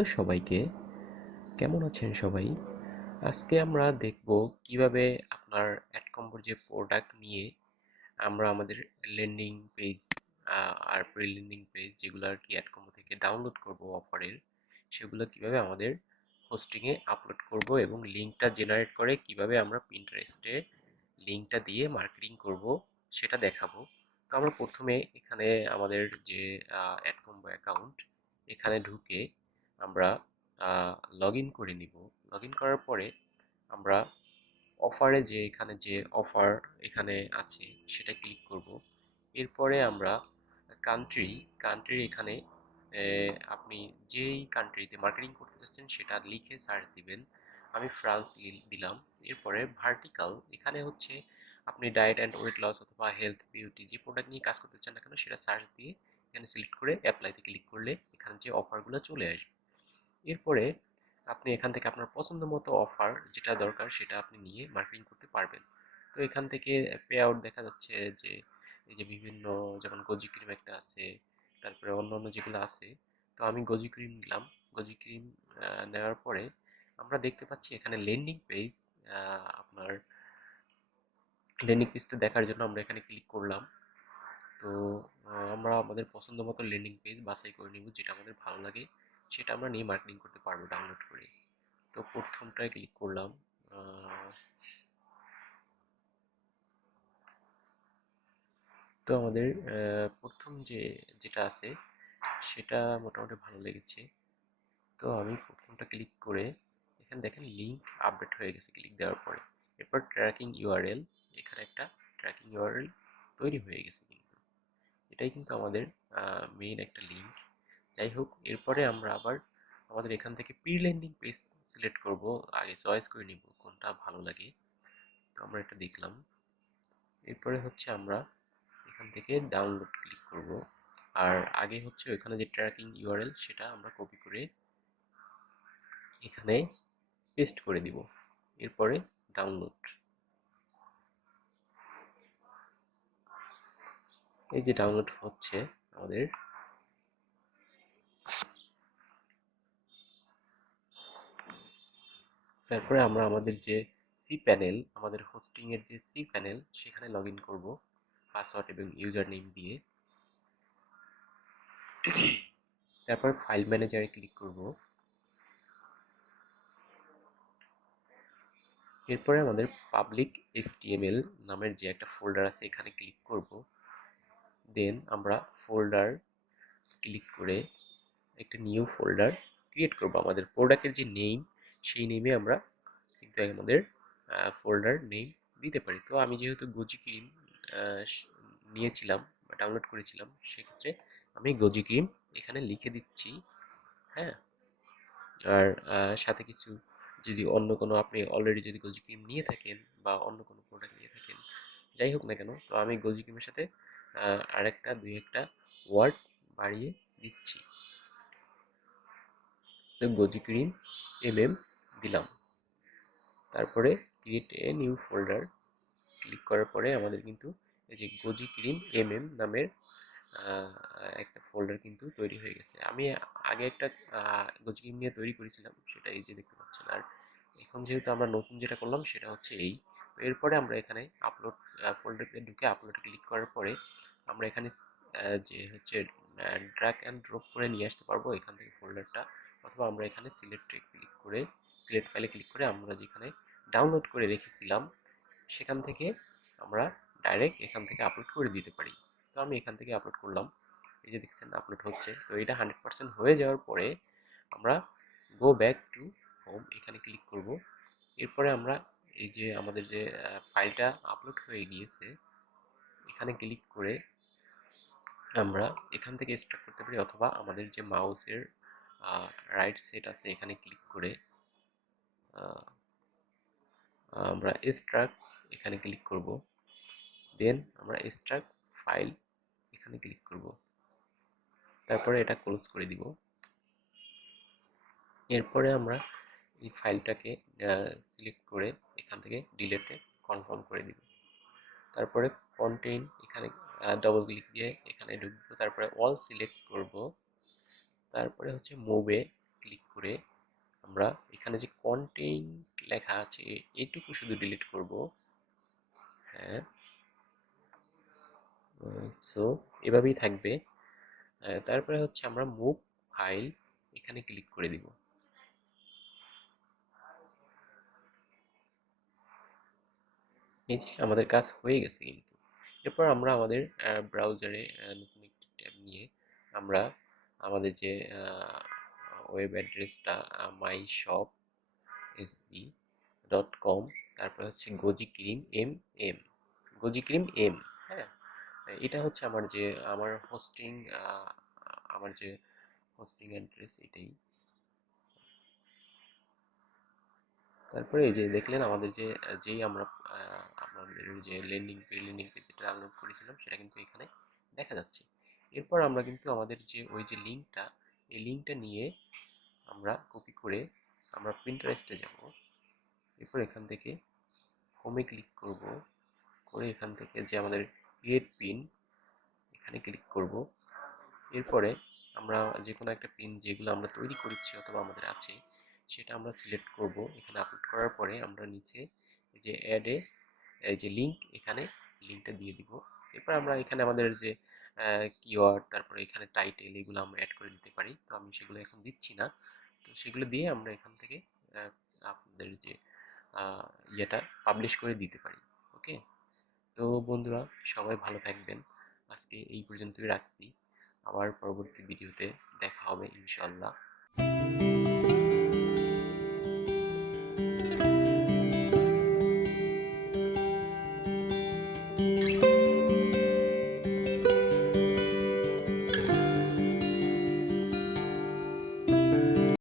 Hello সবাইকে, কেমন আছেন সবাই? আজকে আমরা দেখব কিভাবে আপনার অ্যাডকম্বোর যে প্রোডাক্ট নিয়ে আমরা আমাদের ল্যান্ডিং পেজ আর প্রি ল্যান্ডিং পেজ যেগুলো আর কি অ্যাডকম্বো থেকে ডাউনলোড করব অফারের, সেগুলো কিভাবে আমাদের হোস্টিংয়ে আপলোড করব এবং লিঙ্কটা জেনারেট করে কিভাবে আমরা পিন্টারেস্টে লিঙ্কটা দিয়ে মার্কেটিং করব সেটা দেখাবো। তো আমরা প্রথমে এখানে আমাদের যে অ্যাডকম্বো অ্যাকাউন্ট, এখানে ঢুকে আমরা লগ ইন করে নিব। লগ ইন করার পরে আমরা অফারে যে এখানে যে অফার এখানে আছে সেটা ক্লিক করব। এরপরে আমরা কান্ট্রি কান্ট্রির এখানে আপনি যেই কান্ট্রিতে মার্কেটিং করতে চাচ্ছেন সেটা লিখে সার্চ দিবেন। আমি ফ্রান্স দিলাম। এরপরে ভার্টিক্যাল এখানে হচ্ছে আপনি ডায়েট অ্যান্ড ওয়েট লস অথবা হেলথ বিউটি যে প্রোডাক্ট নিয়ে কাজ করতে চান না কেন সেটা সার্চ দিয়ে এখানে সিলেক্ট করে অ্যাপ্লাইতে ক্লিক করলে এখানে যে অফারগুলো চলে আসবে। এরপরে আপনি এখান থেকে আপনার পছন্দ মতো অফার যেটা দরকার সেটা আপনি নিয়ে মার্কেটিং করতে পারবেন। তো এখান থেকে পে আউট দেখা যাচ্ছে যে এই যে বিভিন্ন যেমন গোজি ক্রিম একটা আছে, তারপরে অন্যান্য যেগুলো আছে। তো আমি গোজি ক্রিম নিলাম। গোজি ক্রিম নেওয়ার পরে আমরা দেখতে পাচ্ছি এখানে ল্যান্ডিং পেজ। আপনার ল্যান্ডিং পেজটা দেখার জন্য আমরা এখানে ক্লিক করলাম। তো আমরা আমাদের পছন্দ মতো ল্যান্ডিং পেজ বাছাই করে নিব, যেটা আমাদের ভালো লাগে সেটা আমরা নিয়ে মার্কেটিং করতে পারবো ডাউনলোড করে। তো প্রথমটায় ক্লিক করলাম। তো আমাদের প্রথম যেটা আছে সেটা মোটামুটি ভালো লেগেছে। তো আমি প্রথমটা ক্লিক করে এখানে দেখেন লিঙ্ক আপডেট হয়ে গেছে ক্লিক দেওয়ার পরে। এরপর ট্র্যাকিং ইউআরএল, এখানে একটা ট্র্যাকিং ইউআরএল তৈরি হয়ে গেছে কিন্তু এটাই কিন্তু আমাদের মেইন একটা লিঙ্ক। যাই হোক, এরপরে আমরা আবার আমাদের এখান থেকে প্রি ল্যান্ডিং পেজ সিলেক্ট করব। আগে চয়েস করে নিব কোনটা ভালো লাগে। তো আমরা এটা দেখলাম। এরপরে হচ্ছে আমরা এখান থেকে ডাউনলোড ক্লিক করব। আর আগে হচ্ছে ওখানে যে ট্র্যাকিং ইউআরএল সেটা আমরা কপি করে এখানে পেস্ট করে দিব। এরপরে ডাউনলোড, এই যে ডাউনলোড হচ্ছে আমাদের। তারপরে আমরা আমাদের যে সি প্যানেল, আমাদের হোস্টিং এর যে সি প্যানেল সেখানে লগ ইন করবো পাসওয়ার্ড এবং ইউজার নেম দিয়ে। তারপর ফাইল ম্যানেজারে ক্লিক করব। এরপরে আমাদের পাবলিক এইচটিএমএল নামের যে একটা ফোল্ডার আছে এখানে ক্লিক করব। দেন আমরা ফোল্ডার ক্লিক করে একটা নিউ ফোল্ডার ক্রিয়েট করব। আমাদের প্রোডাক্টের যে নেম সেই নেমে আমরা কিন্তু আমাদের ফোল্ডার নেম দিতে পারি। তো আমি যেহেতু গোজি ক্রিম নিয়েছিলাম বা ডাউনলোড করেছিলাম, সেক্ষেত্রে আমি গোজি ক্রিম এখানে লিখে দিচ্ছি। হ্যাঁ, আর সাথে কিছু যদি অন্য কোনো আপনি অলরেডি যদি গোজি ক্রিম নিয়ে থাকেন বা অন্য কোনো প্রোডাক্ট নিয়ে থাকেন, যাই হোক না কেন, তো আমি গোজি ক্রিমের সাথে আরেকটা দুই একটা ওয়ার্ড বাড়িয়ে দিচ্ছি। তো গোজি ক্রিম দিলাম। তারপরে create a new folder click করার পরে আমাদের কিন্তু এই যে গোজি ক্রিম নামের একটা ফোল্ডার কিন্তু তৈরি হয়ে গেছে। আমি আগে একটা গোজি ক্রিম নিয়ে তৈরি করেছিলাম, সেটা এই যে দেখতে পাচ্ছেন। আর এখন যেহেতু আমরা নতুন যেটা করলাম সেটা হচ্ছে এই। তো এরপরে আমরা এখানে আপলোড ফোল্ডারে ঢুকে আপলোডে ক্লিক করার পরে আমরা এখানে যে হচ্ছে ড্র্যাগ অ্যান্ড ড্রপ করে নিয়ে আসতে পারবো এখান থেকে ফোল্ডারটা, অথবা আমরা এখানে সিলেক্টে ক্লিক করে সিলেক্ট ফাইলে ক্লিক করে আমরা যেখানে ডাউনলোড করে রেখেছিলাম সেখান থেকে আমরা ডাইরেক্ট এখান থেকে আপলোড করে দিতে পারি। তো আমি এখান থেকে আপলোড করলাম। এই যে দেখছেন আপলোড হচ্ছে। তো এটা 100% হয়ে যাওয়ার পরে আমরা গো ব্যাক টু হোম এখানে ক্লিক করব। এরপরে আমরা এই যে আমাদের যে ফাইলটা আপলোড হয়ে গিয়েছে এখানে ক্লিক করে আমরা এখান থেকে স্টার্ট করতে পারি, অথবা আমাদের যে মাউসের রাইট সেট আছে এখানে ক্লিক করে আমরা স্টার্ট এখানে ক্লিক করব। দেন আমরা স্টার্ট ফাইল এখানে ক্লিক করব। তারপরে এটা ক্লোজ করে দিব। এরপরে আমরা এই ফাইলটাকে সিলেক্ট করে এখান থেকে ডিলেটে কনফার্ম করে দিব। তারপরে কন্টেইন এখানে ডবল ক্লিক দিয়ে এখানে ঢুকবো। তারপরে অল সিলেক্ট করব। তারপরে হচ্ছে মুভে ক্লিক করে আমরা এখানে যে কন্টেন্ট লেখা আছে এইটুকু শুধু ডিলিট করব। হ্যাঁ, সো এভাবেই থাকবে। তারপরে হচ্ছে আমরা মুভ ফাইল এখানে ক্লিক করে দিব। এই যে আমাদের কাজ হয়ে গেছে কিন্তু। এরপর আমরা আমাদের ব্রাউজারে নতুন একটি ট্যাব নিয়ে আমরা আমাদের যে ওয়েব অ্যাড্রেসটা myshop.sb.com, তারপর হচ্ছে গোজি ক্রিম এম, গোজি ক্রিম এম। হ্যাঁ, এটা হচ্ছে আমার হোস্টিং, আমার যে হোস্টিং অ্যাড্রেস এটাই। তারপরে এই যে দেখলেন আমাদের যেই আমরা আমাদের যে ল্যান্ডিং পেজ যেটা ডাউনলোড করেছিলাম সেটা কিন্তু এখানে দেখা যাচ্ছে। এরপর আমরা কিন্তু আমাদের যে ওই যে লিঙ্কটা, এই লিঙ্কটা নিয়ে আমরা কপি করে আমরা প্রিন্টারেস্টে যাব। এরপর এখান থেকে হোমে ক্লিক করব, করে এখান থেকে যে আমাদের ক্রিয়েট পিন এখানে ক্লিক করব। এরপরে আমরা যে কোনো একটা পিন যেগুলো আমরা তৈরি করেছি অথবা আমাদের আছে সেটা আমরা সিলেক্ট করব। এখানে আপলোড করার পরে আমরা নিচে এই যে অ্যাডে এই যে লিঙ্ক, এখানে লিঙ্কটা দিয়ে দিব। এরপর আমরা এখানে আমাদের যে কিওয়ার্ড, তারপরে এখানে টাইটেল, এগুলো আমরা অ্যাড করে দিতে পারি। তো আমি সেগুলো এখন দিচ্ছি না। তো সেগুলো দিয়ে আমরা এখান থেকে আপনাদের যে ইয়েটা পাবলিশ করে দিতে পারি। ওকে, তো বন্ধুরা সবাই ভালো থাকবেন। আজকে এই পর্যন্তই রাখছি। আবার পরবর্তী ভিডিওতে দেখা হবে ইনশাআল্লাহ।